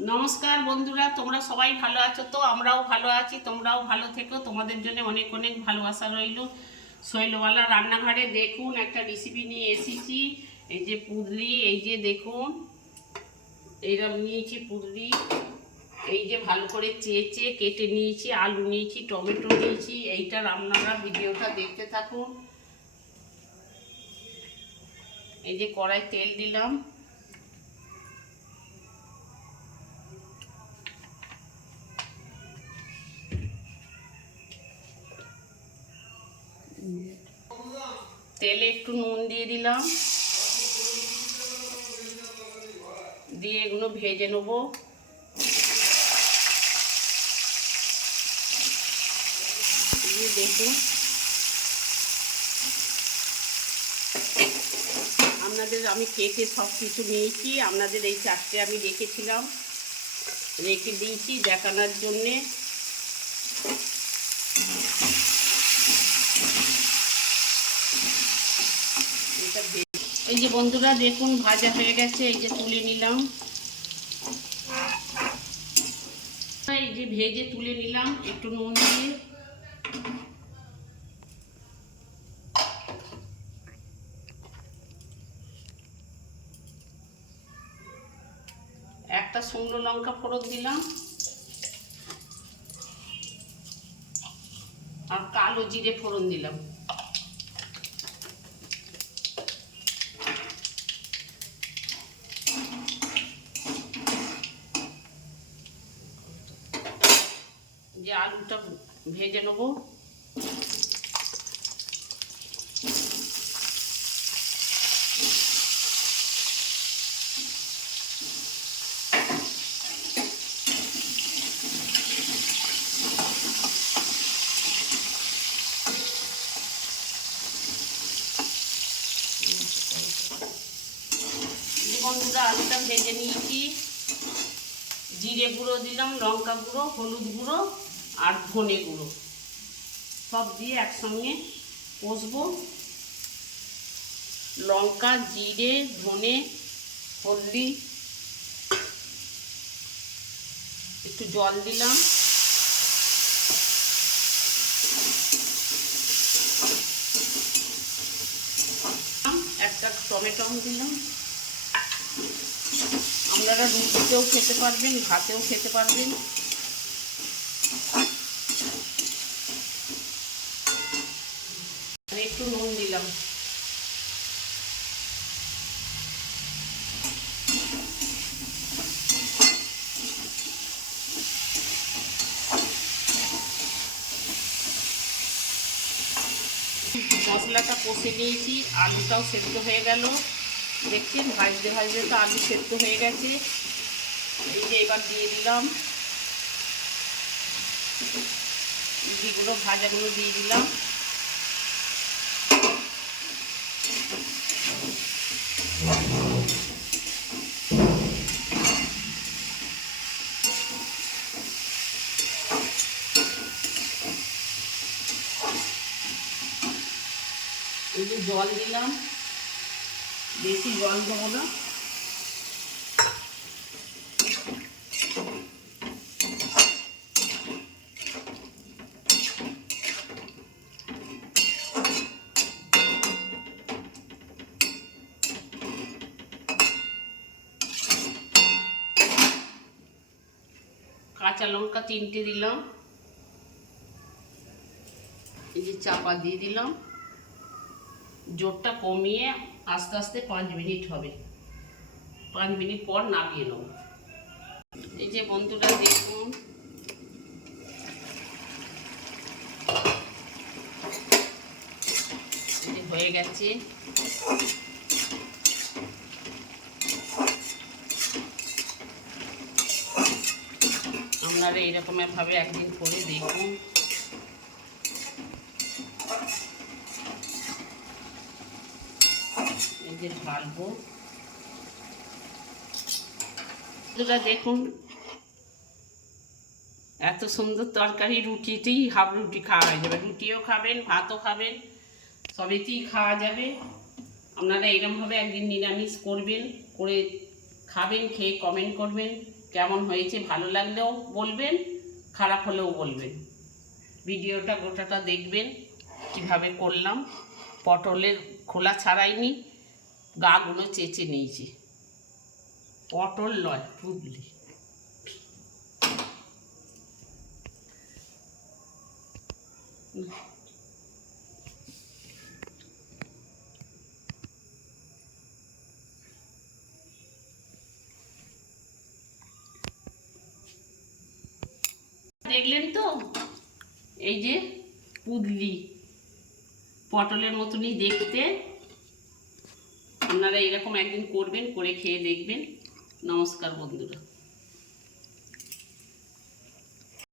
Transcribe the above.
নমস্কার বন্ধুরা, তোমরা সবাই ভালো আছো তো? আমরাও ভালো আছি, তোমরাও ভালো থেকো। তোমাদের জন্য অনেক অনেক ভালোবাসা রইল। শৈলবালা রান্নাঘরে দেখুন একটা রেসিপি নিয়ে এসেছি। এই যে পুদলি, এই যে দেখুন এইরকম নিয়েছি পুদলি। এই যে ভালো করে চেঁচে কেটে নিয়েছি, আলু নিয়েছি, টমেটো নিয়েছি। এইটার আপনারা ভিডিওটা দেখতে থাকুন। এই যে কড়াই তেল দিলাম, তেলে একটু নুন দিয়ে দিলাম, দিয়ে এগুলো ভেজে নেব। দেখুন আপনাদের আমি কেটে সব কিছু নিয়েছি, আপনাদের এই চারটে আমি রেখেছিলাম, রেখে দিয়েছি দেখানোর জন্যে। এই যে বন্ধুরা দেখুন ভাজা হয়ে গেছে, এই যে তুলে নিলাম। এই যে ভেজে তুলে নিলাম একটু নুন দিয়ে। একটা শুকনো লঙ্কা ফোড়ন দিলাম, আর কালো জিরে ফোড়ন দিলাম। যে আলুটা ভেজে নেব। বন্ধুরা আলুটা ভেজে নিয়েছি, জিরে গুঁড়ো দিলাম, লঙ্কা গুঁড়ো, হলুদ গুঁড়ো আর ধনে গুঁড়ো সব দিয়ে একসঙ্গে কষবো। লঙ্কা, জিরে, ধনে, হলদি, একটু জল দিলাম, একটা টমেটো দিলাম। আপনারা রুটিতেও খেতে পারবেন, ভাতেও খেতে পারবেন। আর একটু নুন দিলাম। মশলাটা কষে নিয়েছি, আলুটাও সেদ্ধ হয়ে গেল। দেখছেন ভাজতে ভাজতে তো আলু সেদ্ধ হয়ে গেছে। এই যে এবার দিয়ে দিলাম ইলিশগুলো, ভাজাগুলো দিয়ে দিলাম। এই যে জল দিলাম, বেশি জল দেবো না। কাঁচা লঙ্কা 3টে দিলাম। এই যে চাপা দিয়ে দিলাম। জোরটা কমিয়ে আস্তে আস্তে 5 মিনিট হবে। 5 মিনিট পর নামিয়ে নেব। এই যে বন্ধুরা দেখুন হয়ে গেছে। আপনারা এইরকমের ভাবে একদিন করে দেখুন। এই যে ঢালবো। দেখুন এত সুন্দর তরকারি, রুটিতেই হাফ রুটি খাওয়া হয়ে যাবে। রুটিও খাবেন, ভাতও খাবেন, সবেতেই খাওয়া যাবে। আপনারা এরকমভাবে একদিন নিরামিষ করবেন, করে খাবেন, খেয়ে কমেন্ট করবেন কেমন হয়েছে ভালো লাগলেও বলবেন, খারাপ হলেও বলবেন। ভিডিওটা গোটাটা দেখবেন কিভাবে করলাম। পটলের খোলা ছাড়াইনি, গাগুলো চেঁচে নিয়েছি। পটল নয়, পুদলি। দেখলেন তো, এই যে পুদলি, পটলের মতনই দেখতে। আপনারা এরকম একদিন করবেন, করে খেয়ে দেখবেন। নমস্কার বন্ধুরা।